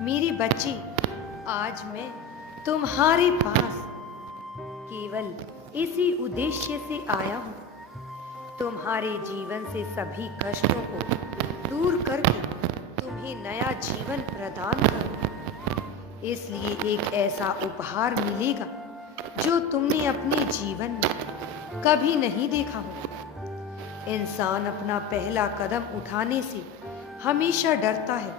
मेरी बच्ची, आज मैं तुम्हारे पास केवल इसी उद्देश्य से आया हूँ, तुम्हारे जीवन से सभी कष्टों को दूर करके तुम्हें नया जीवन प्रदान करूँ। इसलिए एक ऐसा उपहार मिलेगा जो तुमने अपने जीवन में कभी नहीं देखा हो। इंसान अपना पहला कदम उठाने से हमेशा डरता है,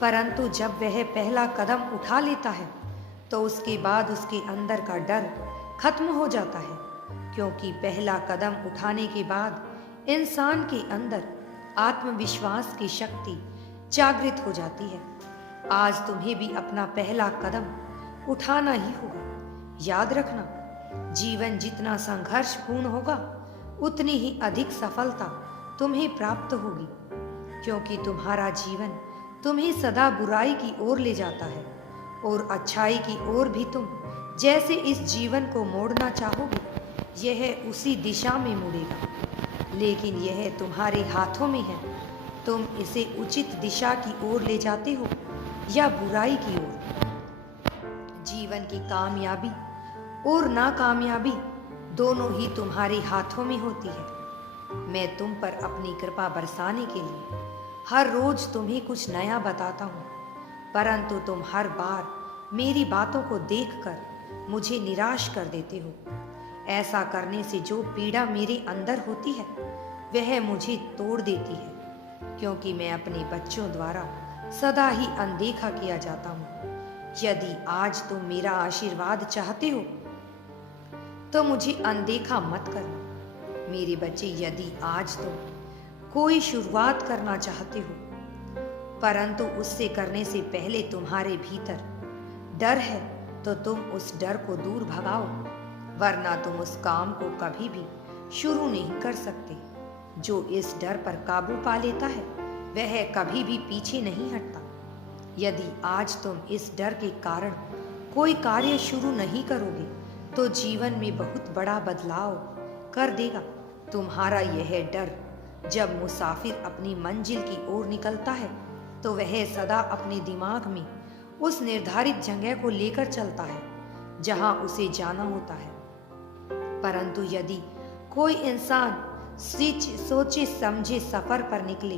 परंतु जब वह पहला कदम उठा लेता है तो उसके बाद उसके अंदर का डर खत्म हो जाता है, क्योंकि पहला कदम उठाने के बाद इंसान के अंदर आत्मविश्वास की शक्ति जागृत हो जाती है। आज तुम्हें भी अपना पहला कदम उठाना ही होगा। याद रखना, जीवन जितना संघर्षपूर्ण होगा उतनी ही अधिक सफलता तुम्हें प्राप्त होगी, क्योंकि तुम्हारा जीवन तुम्हें सदा बुराई की ओर ले जाता है और अच्छाई की ओर भी तुम जैसे इस जीवन को मोड़ना चाहोगे, यह उसी दिशा में मुड़ेगा। लेकिन यह तुम्हारे हाथों में है, तुम इसे उचित दिशा की ओर ले जाते हो या बुराई की ओर। जीवन की कामयाबी और नाकामयाबी दोनों ही तुम्हारे हाथों में होती है। मैं तुम पर अपनी कृपा बरसाने के लिए हर रोज तुम्हें कुछ नया बताता हूँ, परंतु तुम हर बार मेरी बातों को देखकर मुझे निराश कर देते हो। ऐसा करने से जो पीड़ा मेरे अंदर होती है वह मुझे तोड़ देती है, क्योंकि मैं अपने बच्चों द्वारा सदा ही अनदेखा किया जाता हूँ। यदि आज तुम मेरा आशीर्वाद चाहते हो तो मुझे अनदेखा मत करना। मेरे बच्चे, यदि आज तुम कोई शुरुआत करना चाहते हो, परंतु उससे करने से पहले तुम्हारे भीतर डर है, तो तुम उस डर को दूर भगाओ, वरना तुम उस काम को कभी भी शुरू नहीं कर सकते। जो इस डर पर काबू पा लेता है वह कभी भी पीछे नहीं हटता। यदि आज तुम इस डर के कारण कोई कार्य शुरू नहीं करोगे तो जीवन में बहुत बड़ा बदलाव कर देगा। तुम्हारा यह डर जब मुसाफिर अपनी मंजिल की ओर निकलता है तो वह सदा अपने दिमाग में उस निर्धारित जगह को लेकर चलता है जहां उसे जाना होता है। परंतु यदि कोई इंसान सोचे समझे सफर पर निकले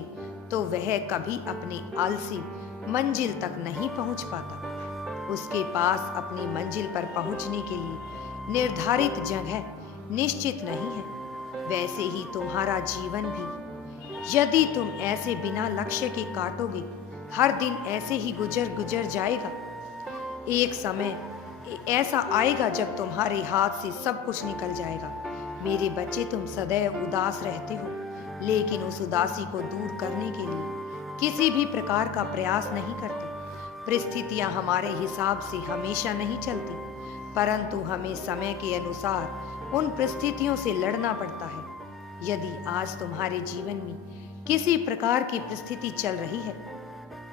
तो वह कभी अपनी आलसी मंजिल तक नहीं पहुंच पाता। उसके पास अपनी मंजिल पर पहुंचने के लिए निर्धारित जगह निश्चित नहीं है। वैसे ही तुम्हारा जीवन भी, यदि तुम ऐसे बिना लक्ष्य के काटोगे, हर दिन ऐसे ही गुजर जाएगा। एक समय ऐसा आएगा जब तुम्हारे हाथ से सब कुछ निकल जाएगा। मेरे बच्चे, तुम सदैव उदास रहते हो, लेकिन उस उदासी को दूर करने के लिए किसी भी प्रकार का प्रयास नहीं करते। परिस्थितियां हमारे हिसाब से हमेशा नहीं चलती, परंतु हमें समय के अनुसार उन परिस्थितियों से लड़ना पड़ता है। यदि आज तुम्हारे जीवन में किसी प्रकार की परिस्थिति चल रही है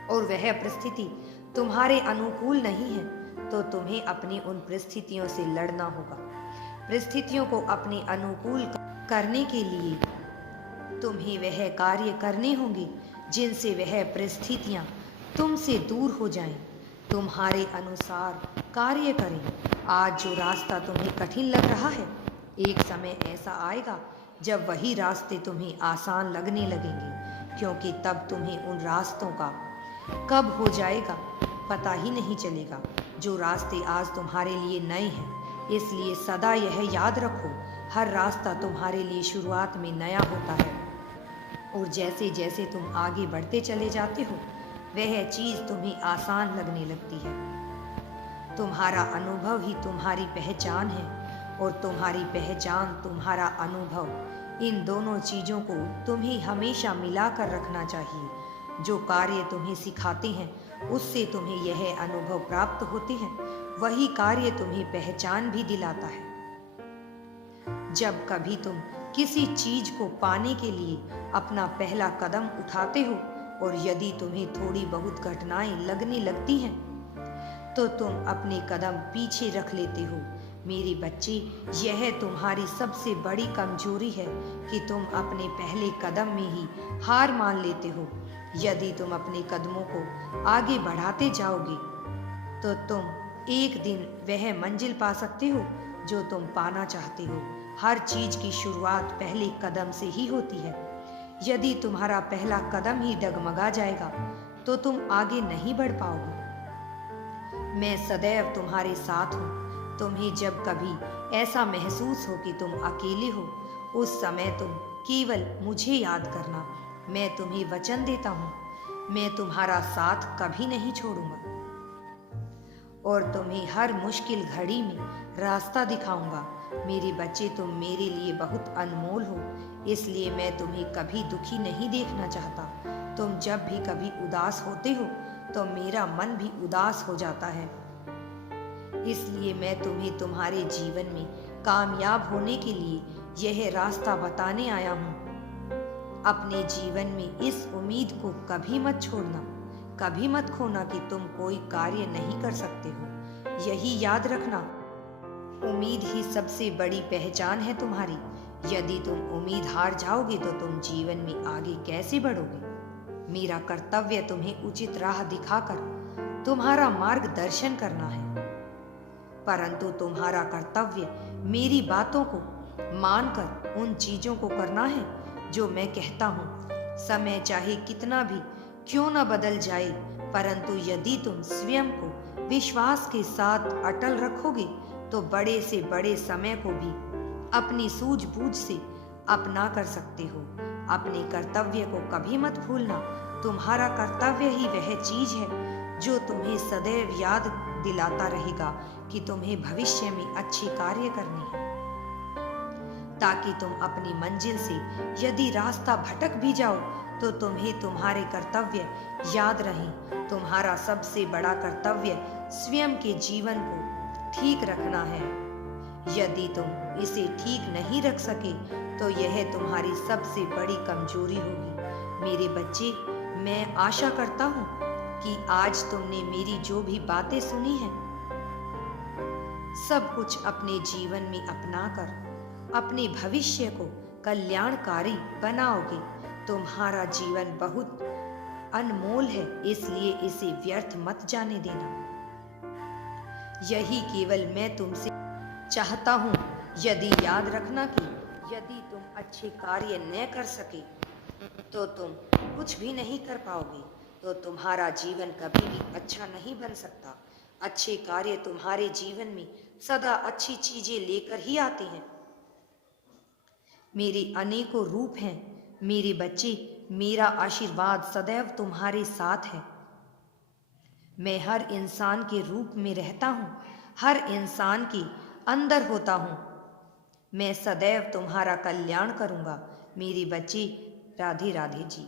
और वह परिस्थिति तुम्हारे अनुकूल नहीं है, तो तुम्हें अपनी उन परिस्थितियों से लड़ना होगा। परिस्थितियों को अपने अनुकूल करने के लिए तुम्हें वह कार्य करने होंगे जिनसे वह परिस्थितियां तुमसे दूर हो जाएं, तुम्हारे अनुसार कार्य करें। आज जो रास्ता तुम्हें कठिन लग रहा है, एक समय ऐसा आएगा जब वही रास्ते तुम्हें आसान लगने लगेंगे, क्योंकि तब तुम्हें उन रास्तों का कब हो जाएगा पता ही नहीं चलेगा। जो रास्ते आज तुम्हारे लिए नए हैं, इसलिए सदा यह याद रखो, हर रास्ता तुम्हारे लिए शुरुआत में नया होता है, और जैसे जैसे तुम आगे बढ़ते चले जाते हो वह चीज तुम्हें आसान लगने लगती है। तुम्हारा अनुभव ही तुम्हारी पहचान है और तुम्हारी पहचान तुम्हारा अनुभव, इन दोनों चीजों को तुम्हें हमेशा मिलाकर रखना चाहिए। जो कार्य तुम्हें सिखाते हैं उससे तुम्हें यह अनुभव प्राप्त होते हैं, वही कार्य तुम्हें पहचान भी दिलाता है। जब कभी तुम किसी चीज को पाने के लिए अपना पहला कदम उठाते हो और यदि तुम्हें थोड़ी बहुत घटनाएं लगने लगती हैं, तो तुम अपने कदम पीछे रख लेते हो। मेरे बच्चे, यह तुम्हारी सबसे बड़ी कमजोरी है कि तुम अपने पहले कदम में ही हार मान लेते हो। यदि तुम अपने कदमों को आगे बढ़ाते जाओगे तो तुम एक दिन वह मंजिल पा सकते हो जो तुम पाना चाहते हो। हर चीज की शुरुआत पहले कदम से ही होती है। यदि तुम्हारा पहला कदम ही डगमगा जाएगा तो तुम आगे नहीं बढ़ पाओगे। मैं सदैव तुम्हारे साथ हूँ। तुम्हें जब कभी ऐसा महसूस हो कि तुम अकेले हो, उस समय तुम केवल मुझे याद करना। मैं तुम्हें वचन देता हूँ, मैं तुम्हारा साथ कभी नहीं छोड़ूंगा और तुम्हें हर मुश्किल घड़ी में रास्ता दिखाऊंगा। मेरे बच्चे, तुम मेरे लिए बहुत अनमोल हो, इसलिए मैं तुम्हें कभी दुखी नहीं देखना चाहता। तुम जब भी कभी उदास होते हो तो मेरा मन भी उदास हो जाता है। इसलिए मैं तुम्हें तुम्हारे जीवन में कामयाब होने के लिए यह रास्ता बताने आया हूँ। अपने जीवन में इस उम्मीद को कभी मत छोड़ना, कभी मत खोना कि तुम कोई कार्य नहीं कर सकते हो। यही याद रखना, उम्मीद ही सबसे बड़ी पहचान है तुम्हारी। यदि तुम उम्मीद हार जाओगे तो तुम जीवन में आगे कैसे बढ़ोगे। मेरा कर्तव्य तुम्हें उचित राह दिखाकर तुम्हारा मार्गदर्शन करना है, परंतु तुम्हारा कर्तव्य मेरी बातों को मानकर उन चीजों को करना है जो मैं कहता हूँ। समय चाहे कितना भी क्यों न बदल जाए, परंतु यदि तुम स्वयं को विश्वास के साथ अटल रखोगे तो बड़े से बड़े समय को भी अपनी सूझबूझ से अपना कर सकते हो। अपने कर्तव्य को कभी मत भूलना। तुम्हारा कर्तव्य ही वह चीज है जो तुम्हें सदैव याद दिलाता रहेगा कि तुम्हें भविष्य में अच्छे कार्य करने हैं, ताकि तुम अपनी मंजिल से यदि रास्ता भटक भी जाओ तो तुम्हें तुम्हारे कर्तव्य याद रहें। तुम्हारा सबसे बड़ा कर्तव्य स्वयं के जीवन को ठीक रखना है। यदि तुम इसे ठीक नहीं रख सके तो यह तुम्हारी सबसे बड़ी कमजोरी होगी। मेरे बच्चे, मैं आशा करता हूँ कि आज तुमने मेरी जो भी बातें सुनी हैं सब कुछ अपने जीवन में अपनाकर अपने भविष्य को कल्याणकारी बनाओगे। तुम्हारा जीवन बहुत अनमोल है, इसलिए इसे व्यर्थ मत जाने देना। यही केवल मैं तुमसे चाहता हूँ। यदि याद रखना कि यदि तुम अच्छे कार्य न कर सके तो तुम कुछ भी नहीं कर पाओगे, तो तुम्हारा जीवन कभी भी अच्छा नहीं बन सकता। अच्छे कार्य तुम्हारे जीवन में सदा अच्छी चीजें लेकर ही आते हैं। मेरे अनेकों रूप हैं मेरे बच्चे। मेरा आशीर्वाद सदैव तुम्हारे साथ है। मैं हर इंसान के रूप में रहता हूँ, हर इंसान के अंदर होता हूँ। मैं सदैव तुम्हारा कल्याण करूँगा। मेरे बच्चे, राधे राधे जी।